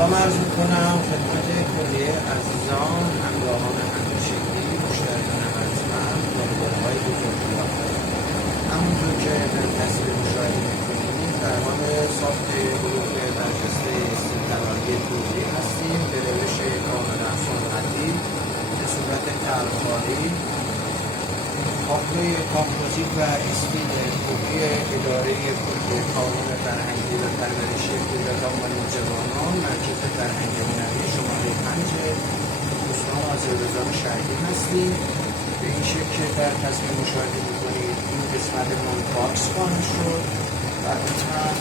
سلام عرض میکنم خدمت کلیه عزیزان، همراهان همیشگی، مشتریان ارجمند، دانشجوهای بزرگوار. همونطور که در تصویر مشاهده میکنید در حال ساخت بلوک برجسته سیم‌طلایی توزیع هستیم به روش کاملا سنتی به صورت طرح‌کاری. تابلوی کامپوزیت و اسپید خوبی اداره کل کانون فرهنگی و پرورش کودکان و نوجوانان مرکز فرهنگ هنری شماره 5 استان آذربایجان شهری هستیم. به این شکل که در تصویر مشاهده میکنید این قسمت مون باکس خواهد شد و قسمت